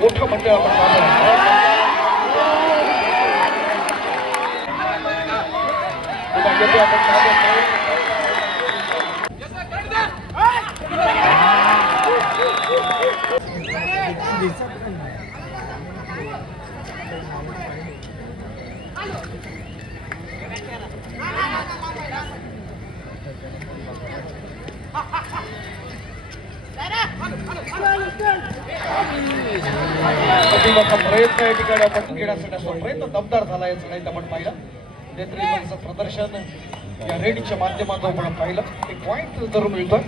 मोठं मंडळ आपण प्रयत्न या ठिकाणी आपण घेण्यासाठी असतो प्रयत्न दमदार झाला याचं नाही आपण पाहिलं नेतृत्वाचं प्रदर्शन या रेडीच्या माध्यमातून आपण पाहिलं एक पॉइंट जरूर मिळतोय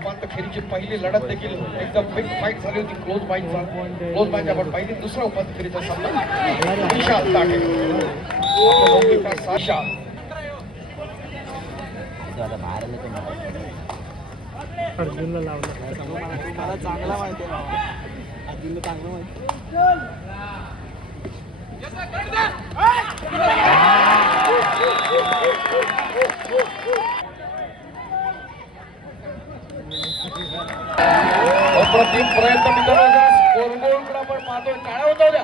उपांत्य फेरीची पहिली लढत देखील एकदम बिग फाईट झाली होती क्लोज मॅच आपण पाहिली दुसरा उपांत्य फेरीचा सामना विशाल ताटे अर्जुनला लावलं मला चांगला माहिती आहे अर्जुनला चांगलं माहिती अप्रतिम प्रयत्न मित्रांनो स्कोरबोर्डकडे आपण पाहतोय टाळ्या होत्या द्या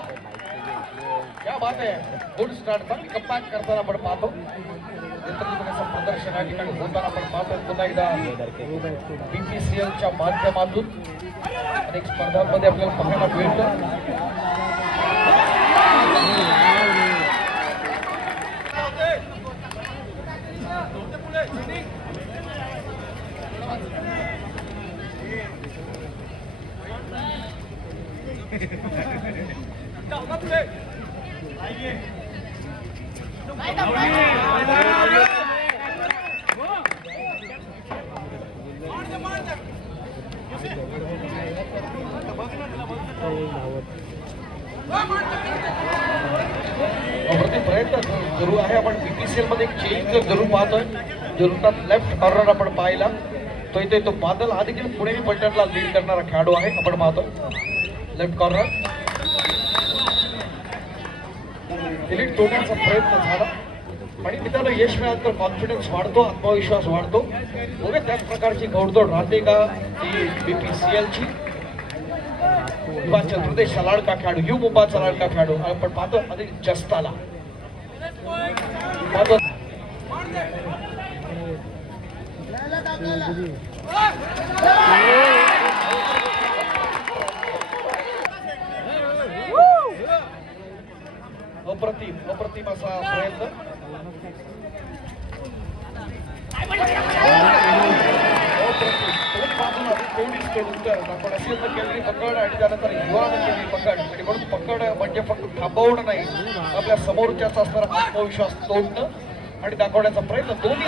क्या बात आहे गुड स्टार्ट चांगली कमबॅक करताना आपण पाहतो नेतृत्वाचं प्रदर्शन या ठिकाणी होताना आपण पाहतोय पुन्हा एकदा बीपीसीएलच्या माध्यमातून अनेक स्पर्धांमध्ये आपल्याला पाहायला मिळतं प्रयत्न जरूर आहे आपण बीपीसीएल मध्ये एक चेंज जरूर पाहतोय जरूर लेफ्ट कॉर्नर आपण पाहिला तो इथे तो बादल हा देखील पुणे पलटनला लीड करणारा खेळाडू आहे आपण पाहतोय लेफ्ट कॉर्नर डिलीट तोडण्याचा प्रयत्न झाला आणि मित्रांनो यश मिळालं तर कॉन्फिडन्स वाढतो आत्मविश्वास वाढतो बघा त्याच प्रकारची घोडदौड राहते का ती बीपीसीएलची हिमाचल प्रदेशचा लाडका खेळाडू यू मुंबाचा लाडका खेळाडू आपण पाहतो अधिक जस्ताला अप्रतिम असा प्रयत्न आपण असेल तर केलेली पकड आणि त्यानंतर युवानं केलेली पकड आणि म्हणून पकड म्हणजे फक्त थांबवणं नाही आपल्या समोरच्याचा असणारा आत्मविश्वास तोडणं आणि दाखवण्याचा प्रयत्न दोन्ही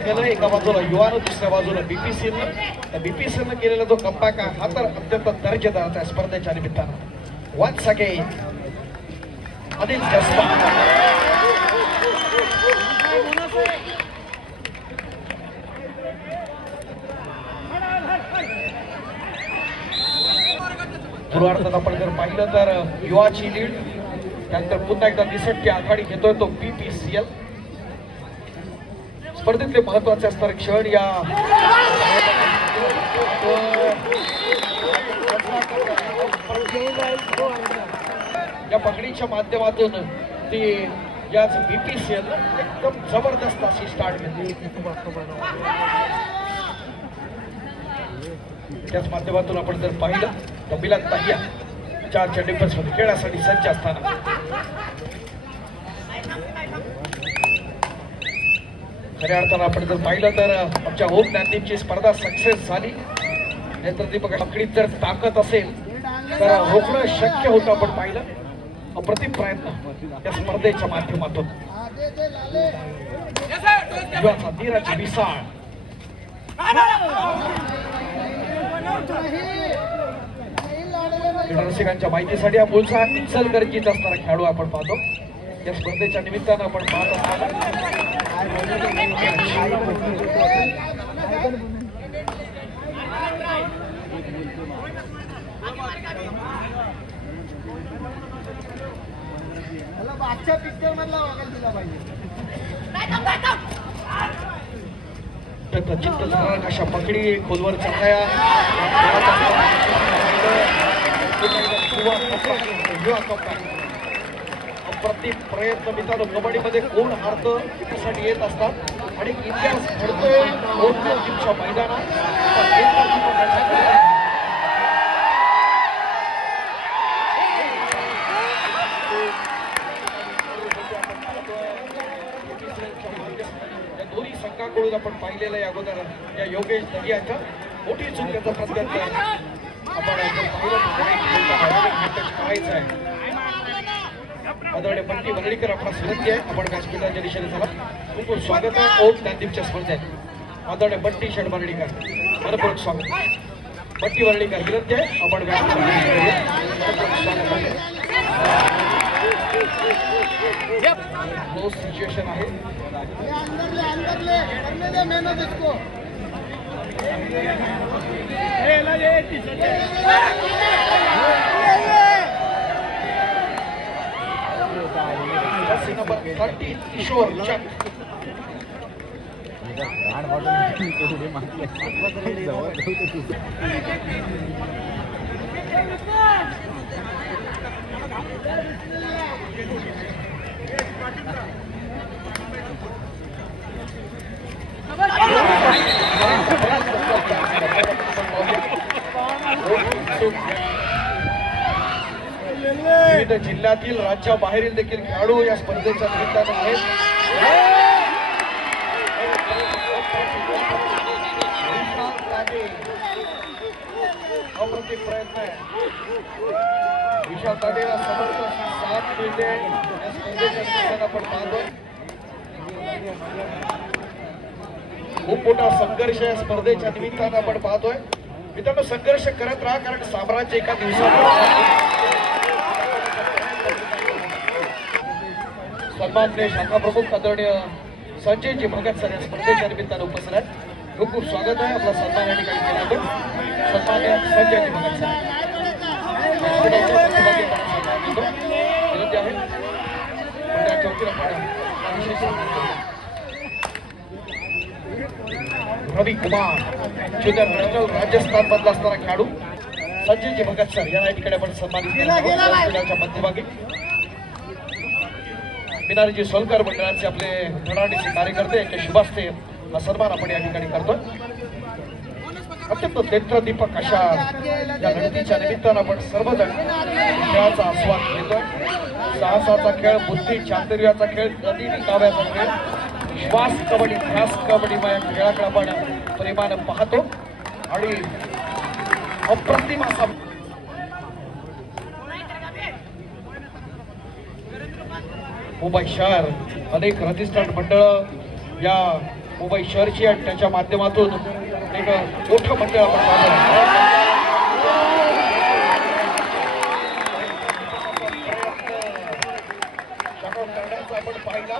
केलं एका बाजूला युवानं दुसऱ्या बाजूला बीपीसीएलनं केलेला जो कमबॅक हा तर अत्यंत दर्जेदार आहे स्पर्धेच्या निमित्तानं वन्स अगेन अनिल जस्ता पूर्वार्धात आपण जर पाहिलं तर युवाची लीड त्यानंतर पुन्हा एकदा निसटती आघाडी घेतोय तो बीपीसीएल स्पर्धेतले महत्वाचे असणारे क्षण या पकडीच्या माध्यमातून ती याच बीपीसीएल एकदम जबरदस्त अशी स्टार्ट घेतली त्याच माध्यमातून आपण जर पाहिलं तर मिलाद ताहिया 4 डिफेन्स मध्ये खेळण्यासाठी सज्ज असताना खऱ्या अर्थानं आपण जर पाहिलं तर आमच्या होम ज्ञानदीपची स्पर्धा सक्सेस झाली नेत्रदीपक पकडीत जर ताकद असेल तर रोखणं शक्य होतं आपण पाहिलं अप्रतिम प्रयत्न या स्पर्धेच्या माध्यमातून युवाचा धीराची विसाळ रसिकांच्या माहितीसाठी हा मूळचा इचलकरंजीचा असणारा खेळाडू आपण पाहतो या स्पर्धेच्या निमित्तानं आपण पाहत असताना चित्त झाला अशा पकडी खोलवर चढाया अप्रतिम प्रयत्न मित्रांनो. कबड्डीमध्ये कोण हारतं त्यासाठी येत असतात आणि इतिहास घडतोय टीमच्या मैदानात. दोन्ही संघाकडून आपण पाहिलेलं आहे अगोदर या योगेश दगियाच्या मोठी चूक त्याचा प्रत्यर्थ आपण करायचं आहे. आदरणीय बंटी वरळीकर आपला विनंती आहे आपण व्यासपीठाच्या दिशेने चला. खूप खूप स्वागत आहे ओम ज्ञानदीपच्या स्पर्धेत. आदरणीय बंटी शण वरळीकर मनपूर्वक स्वागत. बंटी वरळीकर विनंती आहे आपण क्लोज सिच्युएशन आहे. नंबर 30 किशोर चक. विविध जिल्ह्यातील राज्याबाहेरील देखील खेळाडू या स्पर्धेच्या निमित्तानं आहेत. अप्रतिम प्रयत्न आहे. विशाल ताडेला समर्थ साथ मिळते या स्पर्धेच्या निमित्तानं आपण पाहतो. खूप मोठा संघर्ष या स्पर्धेच्या निमित्तानं आपण पाहतोय. मित्रांनो संघर्ष करत राहा कारण साम्राज्य एका दिवसात. सन्माननीय शाखा प्रमुख आदरणीय संजयजी भगत सर या स्पर्धेच्या निमित्तानं उपस्थित आहेत. खूप खूप स्वागत आहे. आपला सन्मान या ठिकाणी केला जातो. सन्माननीय संजयजी भगत सर विनंती आहे. रवी कुमार ज्युनियर नॅशनल राजस्थान मधला असणारा खेळाडू संजयजी भगत सर या ठिकाणी आपण सन्मानित मध्यभागी. मिनारीजी सोलकर मंडळाचे आपले धडाडीचे कार्यकर्ते यांच्या शुभास्ते हा सन्मान आपण या ठिकाणी करतोय. अत्यंत नेत्रदीपक अशा या लढतीच्या निमित्तानं आपण सर्वजण खेळाचा आस्वाद घेतोय. साहसाचा खेळ, बुद्धी चातुर्याचा खेळ, नदी काव्याचा खेळ, श्वास कबड्डी, ध्यास कबड्डी या खेळाकडे आपण प्रेमानं पाहतो आणि अप्रतिम असा मुंबई शहर अनेक प्रतिष्ठान मंडळ या मुंबई शहरची आणि त्याच्या माध्यमातून एक मोठं मंडळ आपण करण्याचा आपण पाहिला.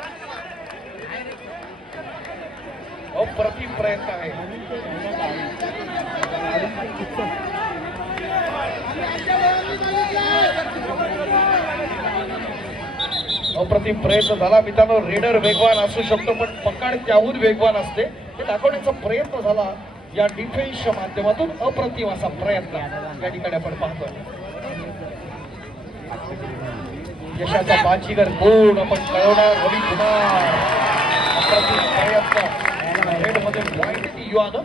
अप्रतिम प्रयत्न आहे. अप्रतिम प्रयत्न झाला मित्रांनो. रेडर वेगवान असू शकतो पण पकड त्याहून वेगवान असते हे दाखवण्याचा प्रयत्न झाला या डिफेन्सच्या माध्यमातून. अप्रतिम असा प्रयत्न या ठिकाणी आपण पाहतोय. यशाचा बाजीगर गुण आपण कळवणार रवी कुमार. अप्रतिम प्रयत्न हेडमध्ये पॉइंट युवानं.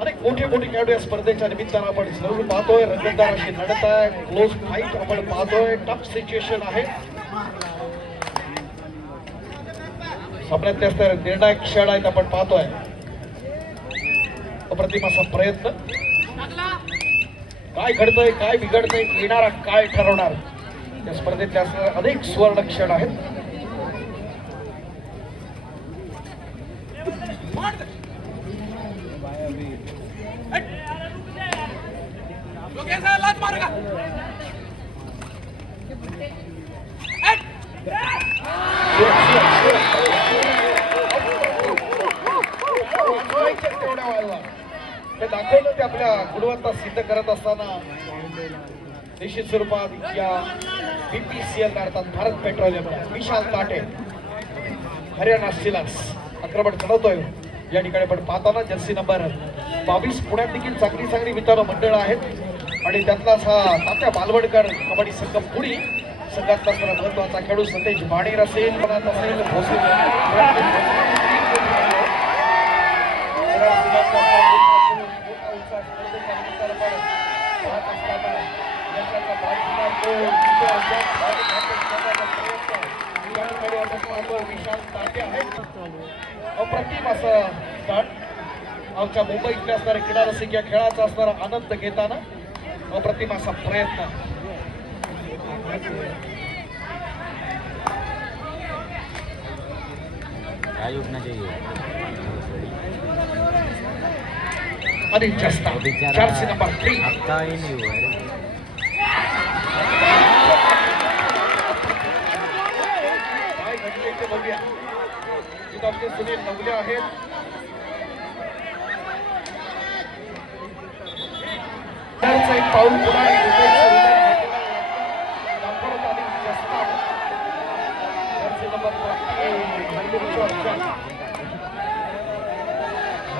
अनेक मोठे मोठे खेळाडू या स्पर्धेच्या निमित्तानं आपण जरूर पाहतोय. रंगतदार अशी लढत आहे. क्लोज फाईट आपण पाहतोय. टफ सिच्युएशन आहे. सामन्यात जास्त निर्णायक क्षण आहेत आपण पाहतोय. अप्रतिम असा प्रयत्न. काय घडतंय, काय बिघडतंय, येणारा काय ठरवणार या स्पर्धेतल्या अनेक सुवर्ण क्षण आहेत. ते दाखवलं ते आपल्या गुणवत्ता सिद्ध करत असताना निश्चित स्वरूपात या BPCL अर्थात भारत पेट्रोलियम विशाल ताटे हरियाणा स्टीलर्स आक्रमण चढवतोय. या ठिकाणी आपण पाहताना जर्सी नंबर 22 पुण्यात देखील चांगली मित्र मंडळ आहेत आणि त्यातलाच हा तात्या बालवडकर कबड्डी संघ पुणे संघात असणारा महत्वाचा खेळाडू सतेज बाणेर असेल विशाल ताटे आहेत. अप्रतिम असं स्टार्ट आमच्या मुंबईतल्या असणाऱ्या क्रीडा रसिक या खेळाचा असणारा आनंद घेताना अप्रतिम असा प्रयत्न. आणि जास्त जर्सी नंबर 3 काय घडले ते बघूया. इथं आमचे सुनील नवले आहेत. एक पाऊल पुन्हा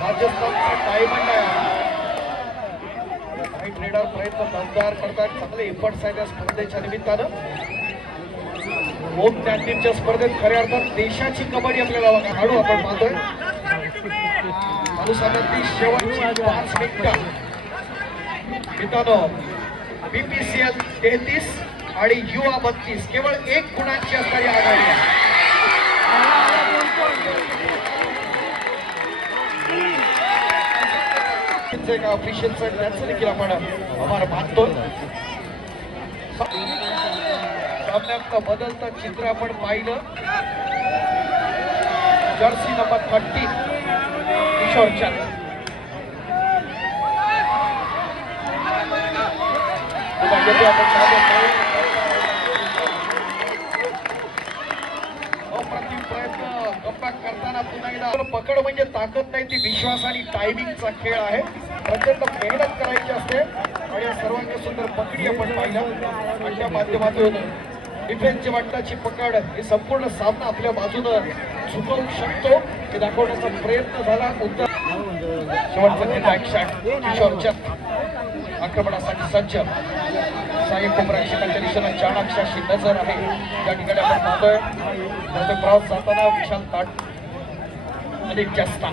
राजस्थानचा डायमंड आहे. काही ट्रेडर प्रयत्न दमदार करतात. चांगले एफर्ट्स आहेत या स्पर्धेच्या निमित्तानं. होम चॅम्पियनच्या स्पर्धेत खऱ्या अर्थात देशाची कबड्डी आपल्याला खेळाडू आपण पाहतोय. अनुसारातली शेवटची 5 मिनिटं मित्रांनो. BPCL 33 आणि युवा 32 केवळ 1 गुणांची असणारी आघाडी आहे. ऑफिशियल त्यांचं देखील आपण आभार मानतोय. सामन्यातलं बदलतं चित्र आपण पाहिलं. जर्सी नंबर 30 किशोर चंद अप्रतिम प्रयत्न कमबॅक करताना पुन्हा एकदा पकड म्हणजे ताकद नाही, ती विश्वास आणि टायमिंगचा खेळ आहे. प्रचंड मेहनत करायची असते आणि या सर्वांनी सुंदर पकडी आपण पाहिलं आणि त्या माध्यमातून डिफेन्सची वाटण्याची पकड ही संपूर्ण सामना आपल्या बाजूनं झुकवू शकतो हे दाखवण्याचा प्रयत्न झाला. उत्तर शेवटचा किशोर चंद आक्रमणासाठी सज्ज. साई प्रेक्षकांच्या दिशेनं चाणक्य अशी नजर आहे. त्या ठिकाणी आपण पाहतोय क्रॉस जाताना विशाल ताट अधिक जास्त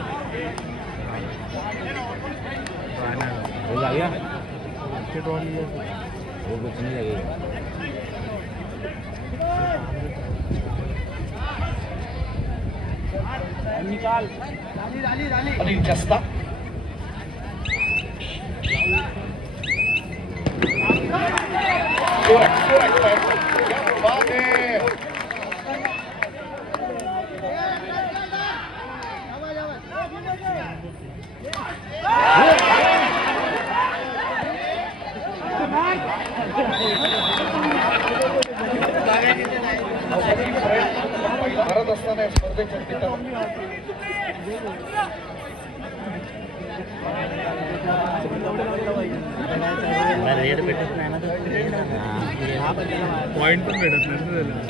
अधिक जास्त भारत असताना स्पर्धेच्या रेट भेटत नाही ना, पॉइंट पण भेटत नाही.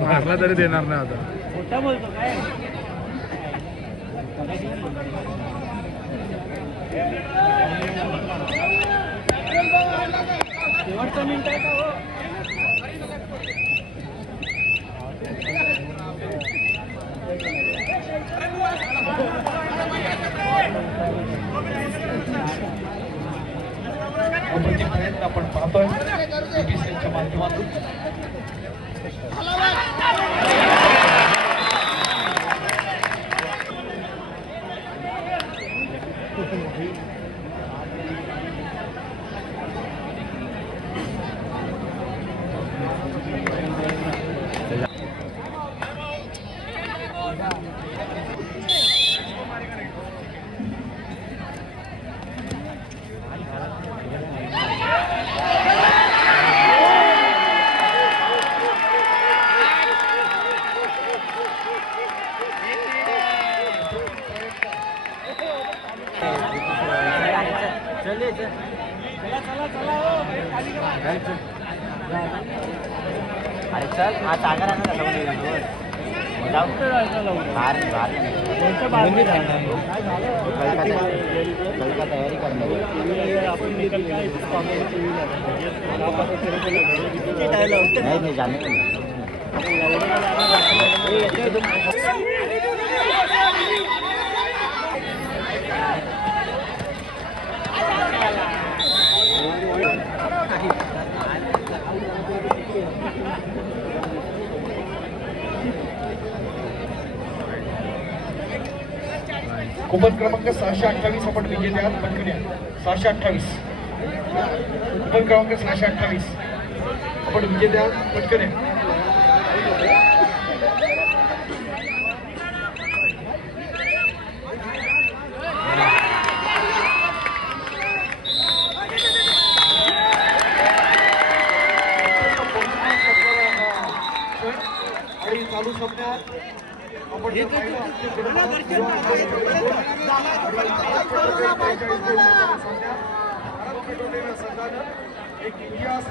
मारला तरी देणार नाही आता. खोटा बोलतो काय. शेवटचा मिनिट आहे का हो. प्रयत्न आपण पाहतोय BPCLच्या माध्यमातून. अरे चल हा सागर आहे ना जाऊ बाहेर कल का तयारी करणार नाही जाणे कुपन क्रमांक 628 आपण विजेते आहात पटकन या 628 कुपन क्रमांक 628 आपण विजेते आहात पटकन या आणि चालू शब्दात आपण जर पाहिलं एक इतिहास